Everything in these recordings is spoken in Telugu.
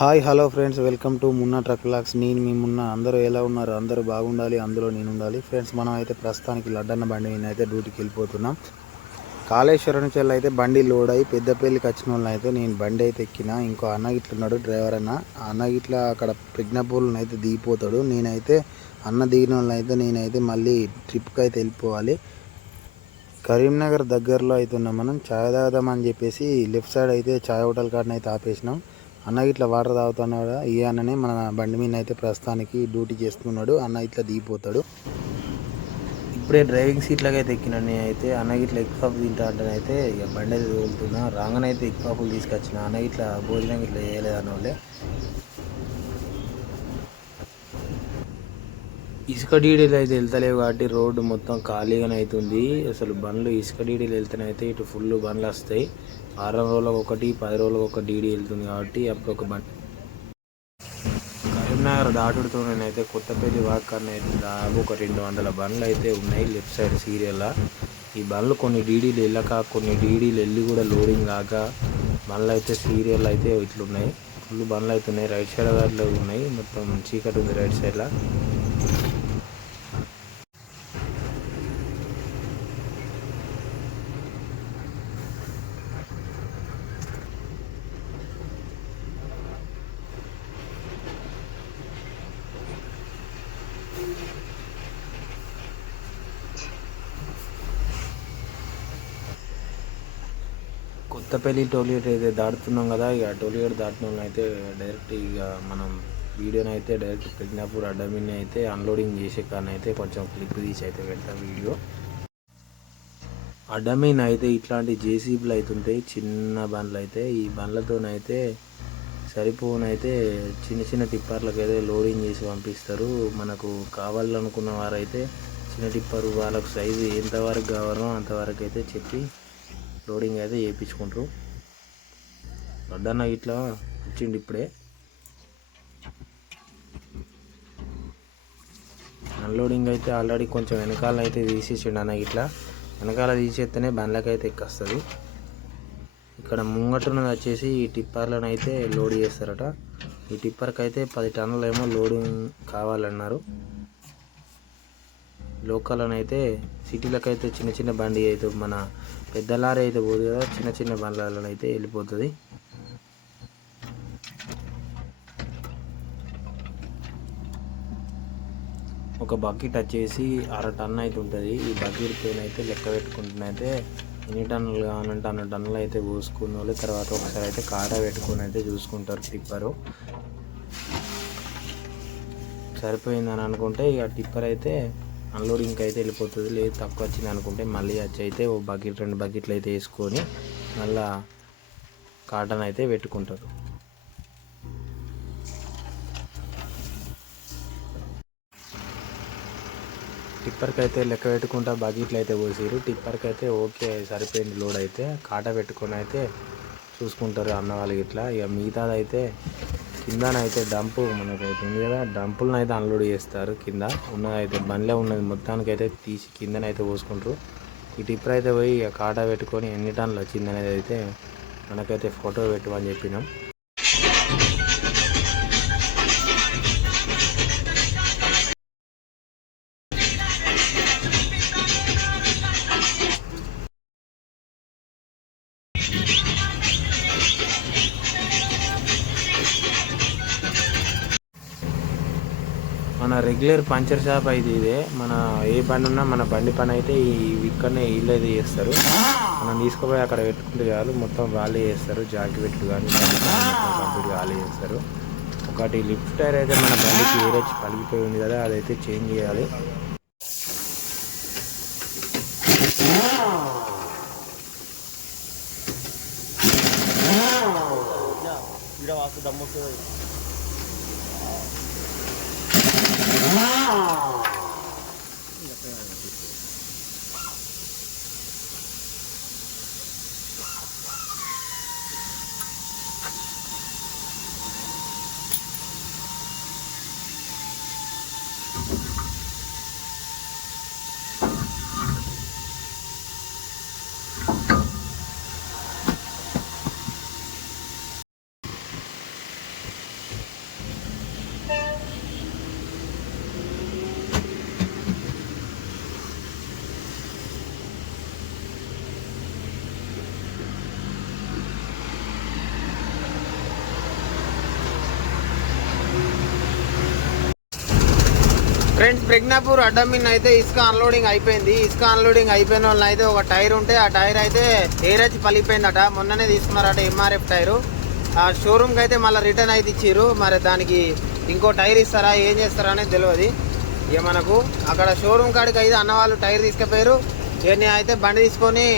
Hi hello friends welcome to Munna truck vlogs. నేను మీ మున్న. అందరూ ఎలా ఉన్నారు? అందరూ బాగుండాలి అందులో నేను ఉండాలి ఫ్రెండ్స్ మనం అయితే ప్రస్తుతానికి లడ్డన్న బండి మీద అయితే డ్యూటీకి వెళ్ళిపోతున్నాం. కాళేశ్వరం నుంచి వెళ్ళి అయితే బండి లోడ్ అయ్యి పెద్దపల్లికి వచ్చిన వాళ్ళని అయితే నేను బండి అయితే ఎక్కిన ఇంకో అన్నగిట్ల ఉన్నాడు డ్రైవర్ అన్న. అన్నగిట్ల అన్న అక్కడ ప్రజ్ఞాపూర్లను అయితే దిగిపోతాడు. నేనైతే అన్న దిగిన వాళ్ళని అయితే నేనైతే మళ్ళీ ట్రిప్కి అయితే వెళ్ళిపోవాలి. కరీంనగర్ దగ్గరలో అయితే ఉన్నాం మనం. చాయ్ తాగుదామని చెప్పేసి లెఫ్ట్ సైడ్ అయితే చాయ్ హోటల్ కాడనైతే ఆపేసినాం. అన్న ఇట్లా వాటర్ తాగుతున్నాడు ఈ అన్ననే మన బండి మీద అయితే ప్రస్తుతానికి డ్యూటీ చేస్తున్నాడు. అన్న ఇట్లా దిగిపోతాడు. ఇప్పుడే డ్రైవింగ్ సీట్లోకి అయితే ఎక్కిన నేను అయితే అన్న ఇట్లా ఎగ్ పఫ్ తింటా అయితే ఇక బండి అయితే తోలుతున్నా. రాగానైతే అయితే ఎగ్ పఫ్లు తీసుకొచ్చిన. అన్న ఇట్లా భోజనం ఇట్లా చేయలేదు అన్న వాళ్ళే ఇసుక డీడీలు అయితే వెళ్తలేవు కాబట్టి రోడ్డు మొత్తం ఖాళీగానే అవుతుంది అసలు బండ్లు ఇసుక డీడీలు వెళ్తేనైతే ఇటు ఫుల్ బండ్లు వస్తాయి. వారం రోజులకు ఒకటి పది రోజులకు ఒక డీడీ వెళ్తుంది కాబట్టి అప్పుడు ఒక బండి. కరీంనగర్ దాటుడుతోనైతే కొత్తపల్లి వాక్కర్ అయితే దాదాపు ఒక రెండు వందల బండ్లు అయితే ఉన్నాయి లెఫ్ట్ సైడ్ సీరియల్ ఈ బండ్లు కొన్ని డీడీలు వెళ్ళక కొన్ని డీడీలు వెళ్ళి కూడా లోడింగ్ కాక బండ్లు అయితే సీరియల్ అయితే ఇట్లున్నాయి. ఫుల్ బండ్లు అయితే ఉన్నాయి. రైట్ సైడ్ దాంట్లో ఉన్నాయి. మొత్తం చీకటి ఉంది రైట్ సైడ్లో. కొత్తపల్లి టోలిగేట్ అయితే దాటుతున్నాం కదా ఇక టోలిగేట్ దాటిన వాళ్ళని అయితే డైరెక్ట్ ఇక మనం వీడియోని అయితే డైరెక్ట్ పెట్టినప్పుడు అడ్డమిని అయితే అన్లోడింగ్ చేసే కానీ అయితే కొంచెం క్లిప్ తీసి అయితే పెడతాం వీడియో. అడ్డమీన్ అయితే ఇట్లాంటి జేసీబీలు అయితే ఉంటాయి చిన్న బండ్లు అయితే. ఈ బండ్లతోనైతే సరిపోనైతే చిన్న చిన్న టిప్పర్లకు అయితే లోడింగ్ చేసి పంపిస్తారు. మనకు కావాలనుకున్న వారైతే చిన్న టిప్పర్ వాళ్ళకు సైజు ఎంతవరకు కావాలో అంతవరకు అయితే చెప్పి లోడింగ్ అయితే చేయించుకుంటారు. వద్దన్న ఇట్లా వచ్చిండు ఇప్పుడే. అన్లోడింగ్ అయితే ఆల్రెడీ కొంచెం వెనకాల అయితే తీసేసిండు అన్న ఇట్లా వెనకాల తీసేస్తేనే బండ్లకి అయితే ఎక్కొస్తుంది. ఇక్కడ ముంగటున్నది వచ్చేసి ఈ టిప్పర్లను అయితే లోడ్ చేస్తారట. ఈ టిప్పర్కి అయితే పది టన్నులు ఏమో లోడింగ్ కావాలన్నారు. లోకల్ అయితే సిటీలకు అయితే చిన్న చిన్న బండి అయితే మన పెద్ద లారీ అయితే పోదు కదా చిన్న చిన్న బండ్లలో అయితే వెళ్ళిపోతుంది. ఒక బకెట్ వచ్చేసి అర టన్ అయితే ఉంటుంది. ఈ బకెట్తో అయితే లెక్క పెట్టుకుంటున్నైతే ఎన్ని టన్నులు కావాలంటే అన్న టన్నులు అయితే పోసుకున్న వాళ్ళు తర్వాత ఒకసారి అయితే కార పెట్టుకుని అయితే చూసుకుంటారు టిప్పరు. సరిపోయిందని అనుకుంటే ఇక టిప్పర్ అయితే అన్లోడింగ్కి అయితే వెళ్ళిపోతుంది. లేదు తక్కువ వచ్చింది అనుకుంటే మళ్ళీ వచ్చి అయితే ఓ బకెట్ రెండు బకెట్లు అయితే వేసుకొని మళ్ళా కాటన్ అయితే పెట్టుకుంటారు. టిప్పర్కి అయితే లెక్క పెట్టుకుంటా బకెట్లు అయితే పోసిరు టిప్పర్కి అయితే ఓకే సరిపోయింది లోడ్ అయితే. కాట పెట్టుకొని అయితే చూసుకుంటారు అన్న వాళ్ళకి ఇట్లా. ఇక మిగతాదైతే అయితే కిందనైతే డంపు మనకైతే అయితే ఉంది కదా. డంపులను అయితే అన్లోడ్ చేస్తారు కింద. ఉన్నదైతే బండ్లే ఉన్నది. మొత్తానికి అయితే తీసి కిందనైతే పోసుకుంటారు. ఈ టిప్పర్ అయితే పోయి ఇక కాటా పెట్టుకొని ఎన్ని టన్నులు వచ్చింది అనేది అయితే మనకైతే ఫోటో పెట్టమని చెప్పినాం. మన రెగ్యులర్ పంచర్ షాప్ అయితే ఇదే. మన ఏ పని ఉన్నా మన బండి పని అయితే ఈ ఇక్కడనే వీళ్ళేది చేస్తారు. మనం తీసుకుపోయి అక్కడ పెట్టుకుంటే చాలు మొత్తం వాళ్ళే చేస్తారు. జాకి పెట్టు కానీ వాళ్ళే చేస్తారు. ఒకటి లిఫ్ట్ టైర్ అయితే మన బండికి వేరే పలిగిపోయి ఉంది కదా అదైతే చేంజ్ చేయాలి. దమ్ము 우. ఫ్రెండ్స్ ప్రజ్ఞాపూర్ అడ్డం మీద అయితే ఇసుక అన్లోడింగ్ అయిపోయింది. ఇసుక అన్లోడింగ్ అయిపోయిన వాళ్ళని అయితే ఒక టైర్ ఉంటే ఆ టైర్ అయితే ఎయిర్ వచ్చి పలిపోయిందట మొన్ననే తీసుకున్నారట ఎంఆర్ఎఫ్ టైరు. ఆ షోరూమ్కి అయితే మళ్ళీ రిటర్న్ అయితే ఇచ్చారు మరి దానికి ఇంకో టైర్ ఇస్తారా ఏం చేస్తారా అనేది తెలియదు. ఇక మనకు అక్కడ షోరూమ్ కాడికి అయితే అన్నవాళ్ళు టైర్ తీసుకుపోయారు ఇక నేను అయితే బండి తీసుకొని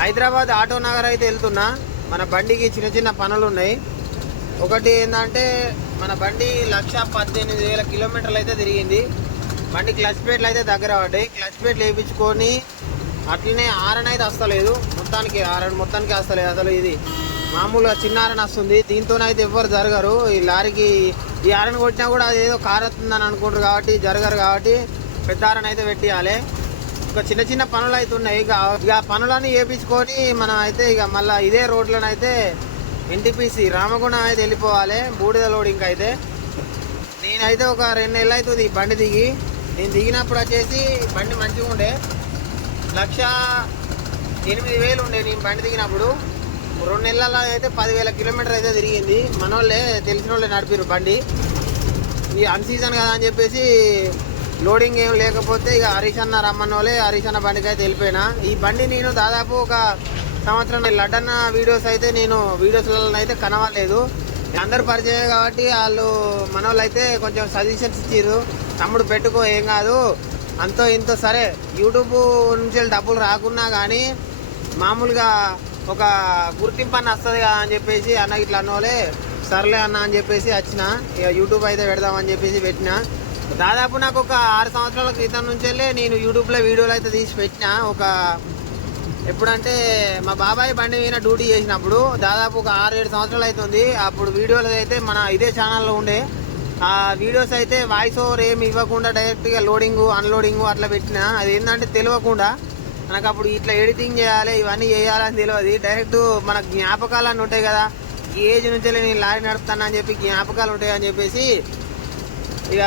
హైదరాబాద్ ఆటో నగర్ అయితే వెళ్తున్నా. మన బండికి చిన్న చిన్న పనులు ఉన్నాయి. ఒకటి ఏంటంటే మన బండి లక్ష పద్దెనిమిది వేల కిలోమీటర్లు అయితే తిరిగింది. బండి క్లచ్ ప్లేట్లు అయితే దగ్గర పడ్డాయి. క్లచ్ ప్లేట్లు వేయించుకొని అట్లనే ఆరన్ అయితే వస్తలేదు. మొత్తానికి ఆరన్ మొత్తానికి వస్తలేదు. అసలు ఇది మామూలుగా చిన్న ఆరన్ వస్తుంది. దీంతోనైతే ఎవ్వరు జరగరు. ఈ లారీకి ఈ ఆరన్ కొట్టినా కూడా అది ఏదో కారుతుందని అనుకుంటారు కాబట్టి జరగరు కాబట్టి పెద్ద ఆరన్ అయితే పెట్టియాలి. ఇక చిన్న చిన్న పనులు అయితే ఉన్నాయి. ఇక ఇక పనులన్నీ వేయించుకొని మనం అయితే ఇక మళ్ళీ ఇదే రోడ్లను అయితే ఎన్టీపీసీ రామగుండం అయితే వెళ్ళిపోవాలి. బూడిద లోడింగ్ అయితే. నేనైతే ఒక రెండు నెలలు అవుతుంది ఈ బండి దిగి. నేను దిగినప్పుడు వచ్చేసి బండి మంచిగా ఉండే. లక్ష ఎనిమిది వేలు ఉండే నేను బండి దిగినప్పుడు. రెండు నెలల అయితే పదివేల కిలోమీటర్ అయితే తిరిగింది. మన వాళ్ళే తెలిసిన వాళ్ళే నడిపారు బండి. ఈ అన్సీజన్ కదా అని చెప్పేసి లోడింగ్ ఏం లేకపోతే ఇక హరీష్ అన్న రమ్మన్న వాళ్ళే హరీష్ అన్న బండికి అయితే వెళ్ళిపోయినా. ఈ బండి నేను దాదాపు ఒక సంవత్సరం లడ్డన్న వీడియోస్ అయితే నేను వీడియోస్లలో అయితే కనవలేదు అందరు పరిచయం కాబట్టి వాళ్ళు మన వాళ్ళు అయితే కొంచెం సజెషన్స్ ఇచ్చారు తమ్ముడు పెట్టుకో ఏం కాదు. అంతో ఇంతో సరే యూట్యూబ్ నుంచి డబ్బులు రాకున్నా కానీ మామూలుగా ఒక గుర్తింపు అన్న వస్తుంది కదా అని చెప్పేసి అన్న ఇట్లా అన్నోలే సర్లే అన్న అని చెప్పేసి వచ్చిన. ఇక యూట్యూబ్ అయితే పెడదామని చెప్పేసి పెట్టిన. దాదాపు నాకు ఒక ఆరు సంవత్సరాల క్రితం నుంచెల్లే నేను యూట్యూబ్లో వీడియోలు అయితే తీసి పెట్టిన. ఒక ఎప్పుడంటే మా బాబాయ్ బండి మీద డ్యూటీ చేసినప్పుడు దాదాపు ఒక ఆరు ఏడు సంవత్సరాలు అవుతుంది. అప్పుడు వీడియోలు అయితే మన ఇదే ఛానల్లో ఉండే. ఆ వీడియోస్ అయితే వాయిస్ ఓవర్ ఏమి ఇవ్వకుండా డైరెక్ట్గా లోడింగ్ అన్లోడింగ్ అట్లా పెట్టిన అది ఏంటంటే తెలియకుండా మనకు అప్పుడు ఇట్లా ఎడిటింగ్ చేయాలి ఇవన్నీ చేయాలని తెలియదు. డైరెక్ట్ మన జ్ఞాపకాలు అన్నీ ఉంటాయి కదా ఈ ఏజ్ నుంచి నేను లారీ నడుపుతాను అని చెప్పి జ్ఞాపకాలు ఉంటాయి అని చెప్పేసి ఇక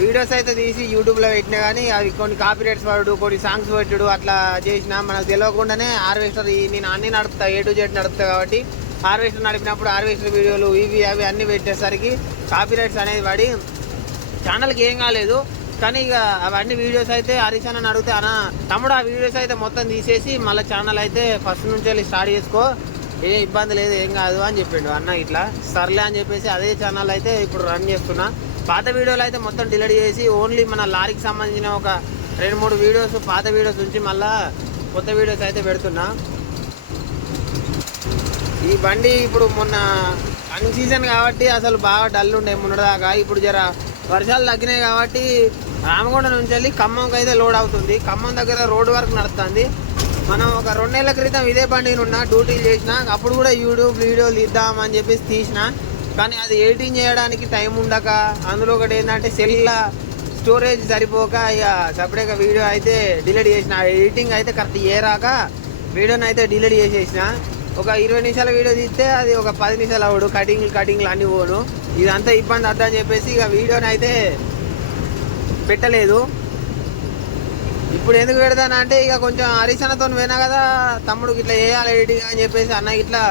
వీడియోస్ అయితే తీసి యూట్యూబ్లో పెట్టినా కానీ అవి కొన్ని కాపీరైట్స్ పడు కొన్ని సాంగ్స్ పెట్టుడు అట్లా చేసిన మనకు తెలియకుండానే హార్వెస్టర్ నేను అన్ని నడుపుతా ఏ టు జెడ్ నడుపుతా కాబట్టి హార్వెస్టర్ నడిపినప్పుడు హార్వెస్టర్ వీడియోలు ఇవి అవి అన్నీ పెట్టేసరికి కాపీ రైట్స్ అనేది పడి ఛానల్కి ఏం కాలేదు. కానీ ఇక అవన్నీ వీడియోస్ అయితే హరీష్ అని అడిగితే అన్న తమ్ముడు ఆ వీడియోస్ అయితే మొత్తం తీసేసి మళ్ళీ ఛానల్ అయితే ఫస్ట్ నుంచి వెళ్ళి స్టార్ట్ చేసుకో. ఏ ఇబ్బంది లేదు ఏం కాదు అని చెప్పిండు. అన్న ఇట్లా సర్లే అని చెప్పేసి అదే ఛానల్ అయితే ఇప్పుడు రన్ చేస్తున్నా. పాత వీడియోలు అయితే మొత్తం డిలీట్ చేసి ఓన్లీ మన లారీకి సంబంధించిన ఒక రెండు మూడు వీడియోస్ పాత వీడియోస్ ఉంచి మళ్ళీ కొత్త వీడియోస్ అయితే పెడుతున్నా. ఈ బండి ఇప్పుడు మొన్న అన్ సీజన్ కాబట్టి అసలు బాగా డల్ ఉండే మొన్నదాకా ఇప్పుడు జర వర్షాలు తగ్గినాయి కాబట్టి రామగుండ నుంచి వెళ్ళి ఖమ్మంకి అయితే లోడ్ అవుతుంది. ఖమ్మం దగ్గర రోడ్ వరకు నడుస్తుంది. మనం ఒక రెండేళ్ళ క్రితం ఇదే బండి ఉన్న డ్యూటీలు చేసిన అప్పుడు కూడా యూట్యూబ్ వీడియోలు ఇద్దామని చెప్పేసి తీసిన. కానీ అది ఎడిటింగ్ చేయడానికి టైం ఉండక అందులో ఒకటి ఏంటంటే సెల్ల స్టోరేజ్ సరిపోక ఇక సపరేట్గా వీడియో అయితే డిలీట్ చేసిన. ఎడిటింగ్ అయితే కరెక్ట్ చేయరాక వీడియోని అయితే డిలీట్ చేసేసిన. ఒక ఇరవై నిమిషాల వీడియో తీస్తే అది ఒక పది నిమిషాలు అవడు. కటింగ్ కటింగ్లు అన్ని పోను. ఇదంతా ఇబ్బంది అద్దని చెప్పేసి ఇక వీడియోని అయితే పెట్టలేదు. ఇప్పుడు ఎందుకు పెడతాను అంటే ఇక కొంచెం హరిశనతో పోయినా కదా తమ్ముడు ఇట్లా చేయాలి ఎడిటింగ్ అని చెప్పేసి అన్న ఇట్లా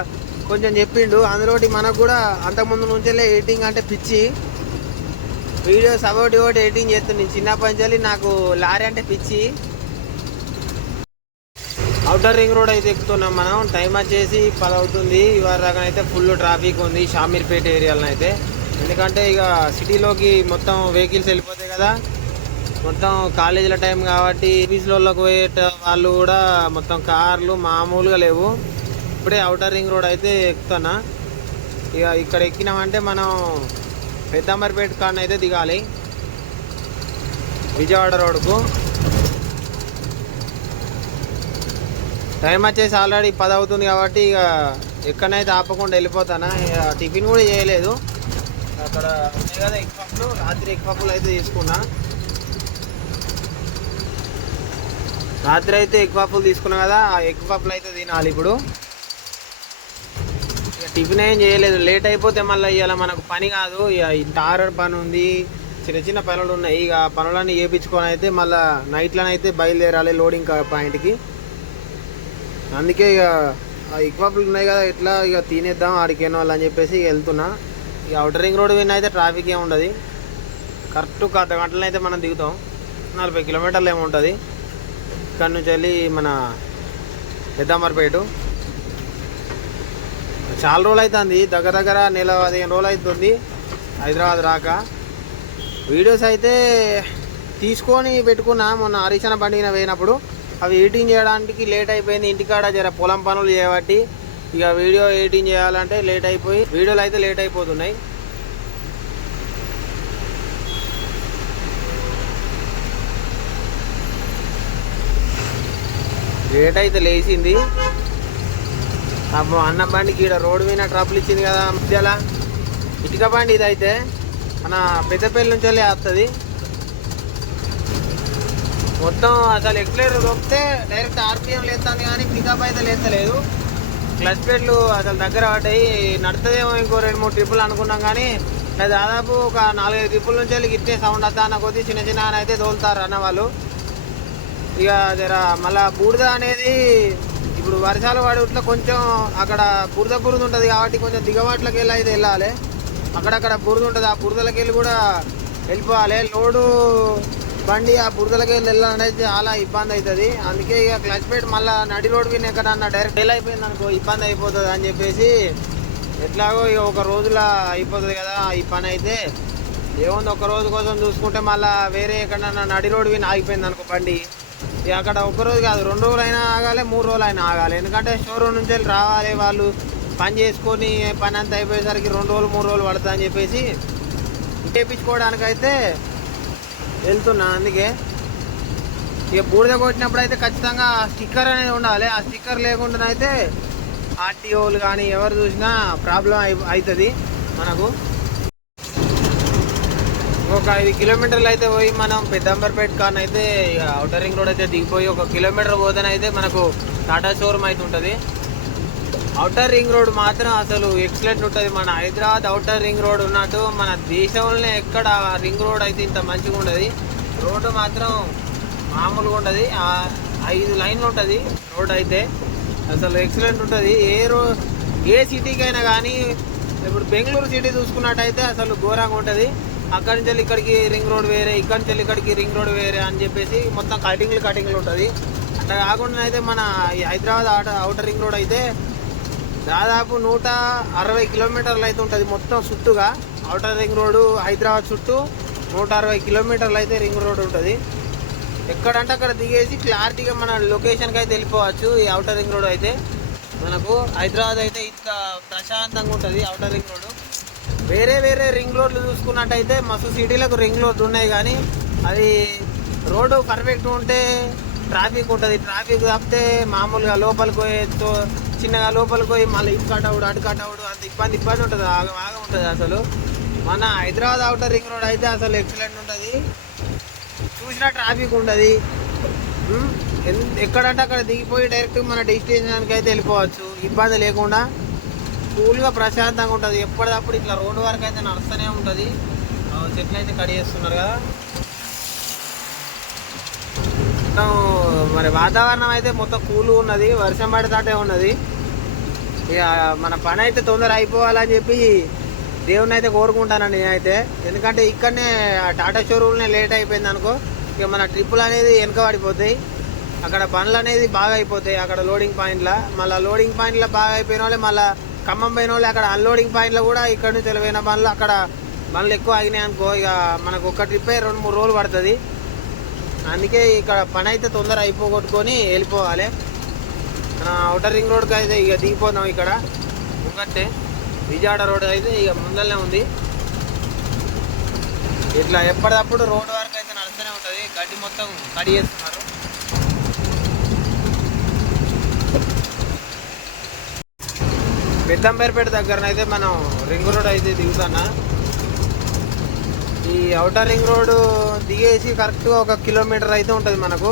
కొంచెం చెప్పిండు. అందులోటి మనకు కూడా అంతకుముందు నుంచే ఎడిటింగ్ అంటే పిచ్చి. వీడియోస్ అవోటి ఒకటి ఎడిటింగ్ చేస్తుంది చిన్నప్పటి నుంచి నాకు లారీ అంటే పిచ్చి. అవుటర్ రింగ్ రోడ్ అయితే ఎక్కుతున్నాం మనం. టైం వచ్చేసి పది అవుతుంది ఇవాళ దాకా అయితే ఫుల్ ట్రాఫిక్ ఉంది షామీర్పేట ఏరియాలో అయితే. ఎందుకంటే ఇక సిటీలోకి మొత్తం వెహికల్స్ వెళ్ళిపోతాయి కదా. మొత్తం కాలేజీల టైం కాబట్టి ఆఫీసులలోకి పోయే వాళ్ళు కూడా మొత్తం కార్లు మామూలుగా లేవు. ఇప్పుడే అవుటర్ రింగ్ రోడ్ అయితే ఎక్కుతున్నా. ఇక ఇక్కడ ఎక్కినామంటే మనం పెద్దమ్మరిపేట కాడ అయితే దిగాలి. విజయవాడ రోడ్కు టైం వచ్చేసి ఆల్రెడీ పది అవుతుంది కాబట్టి ఇక ఎక్కడనైతే ఆపకుండా వెళ్ళిపోతానా ఇక టిఫిన్ కూడా చేయలేదు. అక్కడ ఉన్నాయి కదా ఎగ్ పప్పులు రాత్రి ఎగ్ పప్పులు అయితే తీసుకున్నా. రాత్రి అయితే ఎగ్ పప్పులు తీసుకున్నా కదా ఆ ఎగ్ పప్పులు అయితే తినాలి ఇప్పుడు. ఇక టిఫిన్ ఏం చేయలేదు. లేట్ అయిపోతే మళ్ళీ ఇవాళ మనకు పని కాదు. ఇక ఇంత ఆర్డర్ పని ఉంది. చిన్న చిన్న పనులు ఉన్నాయి. ఇక పనులన్నీ చేయించుకొని అయితే మళ్ళీ నైట్లోనైతే బయలుదేరాలి లోడింగ్ పాయింట్కి అందుకే ఇక ఇక్వాపులు ఉన్నాయి కదా ఎట్లా ఇక తినేద్దాం ఆడికేనో వాళ్ళు అని చెప్పేసి వెళ్తున్నా. ఇక అవుటర్ రింగ్ రోడ్ విన్ అయితే ట్రాఫిక్ ఏమి ఉండదు. కరెక్ట్ ఒక అర్ధ గంటలో అయితే మనం దిగుతాం. నలభై కిలోమీటర్లు ఏమి ఉంటుంది. ఇక్కడ నుంచి వెళ్ళి మన పెద్దమ్మరిపేట చాలా రోజులు అవుతుంది దగ్గర దగ్గర నెల పదిహేను రోజులు అవుతుంది హైదరాబాద్ రాక. వీడియోస్ అయితే తీసుకొని పెట్టుకున్నా. మొన్న హరీశన బండిన పోయినప్పుడు అవి ఎడిటింగ్ చేయడానికి లేట్ అయిపోయింది. ఇంటికాడ జర పొలం పనులు చేయబట్టి ఇక వీడియో ఎడిటింగ్ చేయాలంటే లేట్ అయిపోయి వీడియోలు అయితే లేట్ అయిపోతున్నాయి. లేట్ అయితే లేచింది. అబ్బో అన్న బండికి ఈడ రోడ్డు మీద ట్రబుల్ ఇచ్చింది కదా మధ్యలో. ఇటుక బండి ఇదైతే మన పెద్దపల్లి నుంచి వెళ్ళి వస్తుంది మొత్తం అసలు ఎక్స్లేటర్ దొరికితే డైరెక్ట్ ఆర్పిఎం లేస్తుంది కానీ పికప్ అయితే లేస్తలేదు. క్లచ్ ప్లేట్లు అసలు దగ్గర పడ్డాయి. నడుతుందేమో ఇంకో రెండు మూడు ట్రిప్పులు అనుకున్నాం కానీ దాదాపు ఒక నాలుగైదు ట్రిప్పుల నుంచి వెళ్ళి గిట్టే సౌండ్ వస్తా అన్న కొద్దీ చిన్న చిన్న అయితే తోలుతారు అన్న వాళ్ళు. ఇక జర మళ్ళా బూడిద అనేది ఇప్పుడు వర్షాలు పడేట్లో కొంచెం అక్కడ బురద బురద ఉంటుంది కాబట్టి కొంచెం దిగవాట్లకి వెళ్ళి అయితే వెళ్ళాలి. అక్కడక్కడ బురద ఉంటుంది. ఆ బురదలకి వెళ్ళి కూడా వెళ్ళిపోవాలి. లోడు బండి ఆ బురదలకి వెళ్ళి వెళ్ళాలనేది చాలా ఇబ్బంది అవుతుంది. అందుకే ఇక క్లచ్ పెట్టి మళ్ళీ నడి రోడ్ మీద ఎక్కడన్నా డైరెక్ట్ ఫెయిల్ అయిపోయింది అనుకో ఇబ్బంది అయిపోతుంది అని చెప్పేసి ఎట్లాగో ఇక ఒక రోజులో అయిపోతుంది కదా ఈ పని అయితే. ఏముంది ఒక రోజు కోసం చూసుకుంటే మళ్ళీ వేరే ఎక్కడన్నా నడి రోడ్ మీద ఆగిపోయింది అనుకో బండి. ఇక అక్కడ ఒక రోజు కాదు రెండు రోజులు అయినా ఆగాలి మూడు రోజులు అయినా ఆగాలి. ఎందుకంటే షోరూమ్ నుంచి వెళ్ళి రావాలి వాళ్ళు. పని చేసుకొని పని అంతా అయిపోయేసరికి రెండు రోజులు మూడు రోజులు పడుతుంది అని చెప్పేసి చేయించుకోవడానికైతే వెళ్తున్నా అందుకే. ఇక బూడిద కొట్టినప్పుడు అయితే ఖచ్చితంగా స్టిక్కర్ అనేది ఉండాలి. ఆ స్టిక్కర్ లేకుండా అయితే ఆర్టీఓలు కానీ ఎవరు చూసినా ప్రాబ్లం అవుతుంది మనకు. ఒక ఐదు కిలోమీటర్లు అయితే పోయి మనం పెద్దంబర్పేట కాన్ అయితే అవుటర్ రింగ్ రోడ్ అయితే దిగిపోయి ఒక కిలోమీటర్ పోతేనైతే మనకు టాటా షోరూమ్ అయితే ఉంటుంది. అవుటర్ రింగ్ రోడ్ మాత్రం అసలు ఎక్సలెంట్ ఉంటుంది. మన హైదరాబాద్ అవుటర్ రింగ్ రోడ్ ఉన్నట్టు మన దేశంలోనే ఎక్కడ రింగ్ రోడ్ అయితే ఇంత మంచిగా ఉండదు. రోడ్డు మాత్రం మామూలుగా ఉండదు. ఐదు లైన్లు ఉంటుంది రోడ్ అయితే. అసలు ఎక్సలెంట్ ఉంటుంది. ఏ రో ఏ సిటీకైనా కానీ ఇప్పుడు బెంగళూరు సిటీ చూసుకున్నట్టయితే అసలు ఘోరంగా ఉంటుంది. అక్కడి నుంచి వెళ్ళి ఇక్కడికి రింగ్ రోడ్ వేరే ఇక్కడి నుంచి ఇక్కడికి రింగ్ రోడ్ వేరే అని చెప్పేసి మొత్తం కటింగ్లు కటింగ్లు ఉంటుంది. అట్లా కాకుండా అయితే మన హైదరాబాద్ ఆట అవుటర్ రింగ్ రోడ్ అయితే దాదాపు నూట అరవై కిలోమీటర్లు అయితే ఉంటుంది మొత్తం చుట్టూగా. అవుటర్ రింగ్ రోడ్డు హైదరాబాద్ చుట్టూ నూట అరవై కిలోమీటర్లు అయితే రింగ్ రోడ్ ఉంటుంది. ఎక్కడంటే అక్కడ దిగేసి క్లారిటీగా మన లొకేషన్కి అయితే వెళ్ళిపోవచ్చు ఈ అవుటర్ రింగ్ రోడ్ అయితే. మనకు హైదరాబాద్ అయితే ఇంత ప్రశాంతంగా ఉంటుంది అవుటర్ రింగ్ రోడ్ వేరే వేరే రింగ్ రోడ్లు చూసుకున్నట్టయితే మస్తు సిటీలకు రింగ్ రోడ్లు ఉన్నాయి కానీ అది రోడ్డు పర్ఫెక్ట్ ఉంటే ట్రాఫిక్ ఉంటుంది. ట్రాఫిక్ తప్పితే మామూలుగా లోపలికి పోయేతో చిన్నగా లోపలికి పోయి మళ్ళీ ఇటు కట్టవుడు అటు కట్టవుడు అంత ఇబ్బంది ఇబ్బంది ఉంటుంది ఆగం ఆగం ఉంటుంది అసలు. మన హైదరాబాద్ అవుటర్ రింగ్ రోడ్ అయితే అసలు ఎక్సలెంట్ ఉంటుంది. చూసిన ట్రాఫిక్ ఉండదు. ఎక్కడంటే అక్కడ దిగిపోయి డైరెక్ట్ మన డెస్టినేషన్కి అయితే వెళ్ళిపోవచ్చు. ఇబ్బంది లేకుండా కూల్గా ప్రశాంతంగా ఉంటుంది. ఎప్పటికప్పుడు ఇట్లా రోడ్డు వరకు అయితే నడుస్తూనే ఉంటుంది. చెట్లు అయితే కట్ చేస్తున్నారు కదా. మొత్తం మరి వాతావరణం అయితే మొత్తం కూల్ ఉన్నది వర్షం పడతాటే ఉన్నది. ఇక మన పని అయితే తొందర అయిపోవాలని చెప్పి దేవుని అయితే కోరుకుంటానండి నేనైతే. ఎందుకంటే ఇక్కడనే ఆ టాటా షోరూమ్నే లేట్ అయిపోయింది అనుకో ఇక మన ట్రిప్పులు అనేది వెనక పడిపోతాయి. అక్కడ పనులు అనేది బాగా అయిపోతాయి అక్కడ లోడింగ్ పాయింట్లో. మళ్ళీ లోడింగ్ పాయింట్లో బాగా అయిపోయిన వాళ్ళే మళ్ళీ ఖమ్మం పోయిన వాళ్ళు అక్కడ అన్లోడింగ్ పాయింట్లో కూడా ఇక్కడ నుంచి వెళ్ళిపోయిన పనులు అక్కడ పనులు ఎక్కువ ఆగినాయి అనుకో ఇక మనకు ఒక ట్రిప్పే రెండు మూడు రోజులు పడుతుంది. అందుకే ఇక్కడ పని అయితే తొందర అయిపోగొట్టుకొని వెళ్ళిపోవాలి. మన అవుటర్ రింగ్ రోడ్కి అయితే ఇక దిగిపోదాం ఇక్కడ. ముంగట్టే విజయవాడ రోడ్ అయితే ఇక ముందరనే ఉంది. ఇట్లా ఎప్పటికప్పుడు రోడ్ వరకు అయితే నడుస్తూనే ఉంటుంది. గడ్డి మొత్తం కడి చేస్తున్నారు. పెద్దంబేరపేట దగ్గరనైతే మనం రింగ్ రోడ్ అయితే దిగుతున్నా ఈ అవుటర్ రింగ్ రోడ్ దిగేసి కరెక్ట్గా ఒక కిలోమీటర్ అయితే ఉంటుంది మనకు.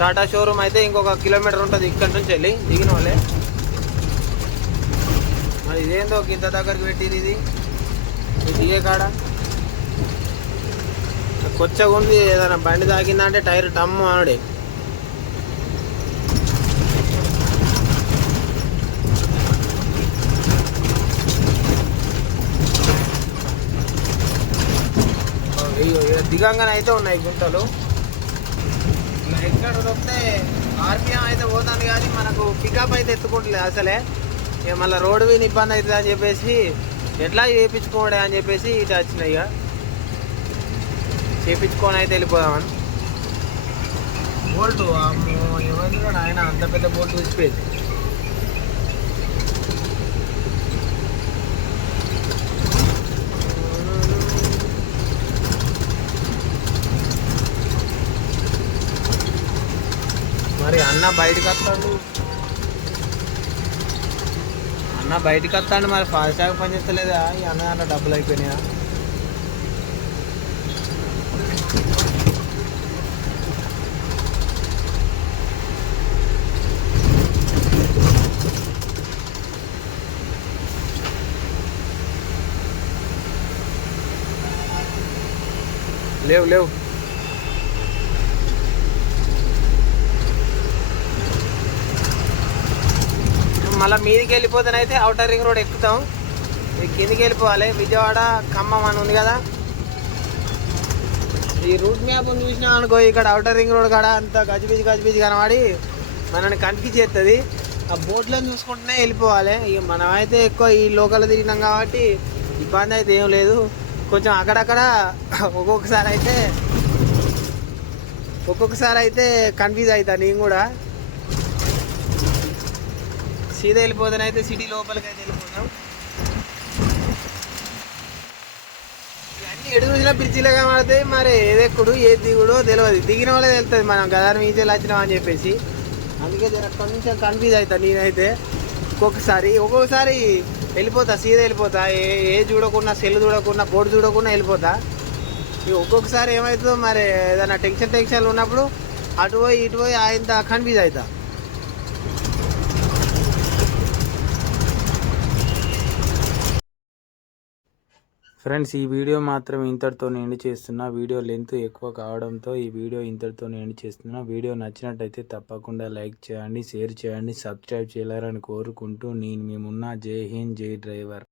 టాటా షోరూమ్ అయితే ఇంకొక కిలోమీటర్ ఉంటుంది ఇక్కడి నుంచి వెళ్ళి దిగిన వాళ్ళే. మరి ఇదేందో ఇంత దగ్గరికి పెట్టింది ఇది. దిగే కాడ. కొచ్చగా ఉంది ఏదైనా బండి తాకిందంటే టైర్ టమ్ము అనడే దిగంగానే అయితే ఉన్నాయి గుంటలు ఎక్కడ వస్తే ఆర్పిఎం అయితే పోతుంది కానీ మనకు పికప్ అయితే ఎత్తుకుంటలేదు అసలే. ఇక మళ్ళీ రోడ్డు మీద ఇబ్బంది అవుతుంది అని చెప్పేసి ఎట్లా చేయించుకోవడే అని చెప్పేసి ఇటు వచ్చినాయి ఇక. చేయించుకొని అయితే వెళ్ళిపోదామని. బోల్ట్ అమ్మో ఏమైంది ఆయన అంత పెద్ద బోల్ట్ విసిపోయింది మరి అన్న బయటకు వస్తాడు అన్న బయటకు వస్తాడు మరి ఫాస్టాగ్ పని చేస్తలేదా? ఈ అన్న అన్న డబ్బులు అయిపోయినాయా? లేవు లేవు. మళ్ళీ మీదికి వెళ్ళిపోతేనైతే అవుటర్ రింగ్ రోడ్ ఎక్కుతాం. కిందికి వెళ్ళిపోవాలి. విజయవాడ ఖమ్మం అని ఉంది కదా. ఈ రూట్ మ్యాప్ చూసినాం అనుకో ఇక్కడ అవుటర్ రింగ్ రోడ్ కాడ అంత గజిబిజి గజిబిజి కనబడి మనల్ని కన్ఫ్యూజ్ చేస్తుంది. ఆ బోట్లను చూసుకుంటూనే వెళ్ళిపోవాలి. ఇక మనమైతే ఎక్కువ ఈ లోకల్ తిరిగినాం కాబట్టి ఇబ్బంది అయితే ఏం లేదు. కొంచెం అక్కడక్కడ ఒక్కొక్కసారి అయితే ఒక్కొక్కసారి అయితే కన్ఫ్యూజ్ అవుతా నేను కూడా. సీదా వెళ్ళిపోతానైతే సిటీ లోపలికి అయితే వెళ్ళిపోతాం ఇవన్నీ ఎడు చూసినా బ్రిడ్జిలో మారుతాయి మరి ఏదెక్కుడు ఏది దిగుడో తెలియదు దిగిన వాళ్ళే తెలుస్తుంది మనం గదాని మీద వచ్చినాం అని చెప్పేసి. అందుకే జర కొంచెం కన్ఫ్యూజ్ అవుతా నేనైతే. ఒక్కొక్కసారి ఒక్కొక్కసారి వెళ్ళిపోతా సీదా వెళ్ళిపోతా. ఏ ఏ చూడకుండా సెల్ చూడకుండా బోర్డు చూడకుండా వెళ్ళిపోతా. ఇక ఒక్కొక్కసారి ఏమవుతుందో మరి ఏదైనా టెన్షన్ టెన్షన్లు ఉన్నప్పుడు అటు పోయి ఇటు పోయి ఆయన కన్ఫ్యూజ్ అవుతా ఫ్రెండ్స్ ఈ వీడియో మాత్రం ఇంతటితో ఎండ్ చేస్తున్నా. వీడియో లెంత్ ఎక్కువ కావడంతో ఈ వీడియో ఇంతటితో ఎండ్ చేస్తున్నా. వీడియో నచ్చినట్టయితే తప్పకుండా లైక్ చేయండి షేర్ చేయండి సబ్స్క్రైబ్ చేయాలని కోరుకుంటూ నేను మేమున్న జై హింద్ జై డ్రైవర్.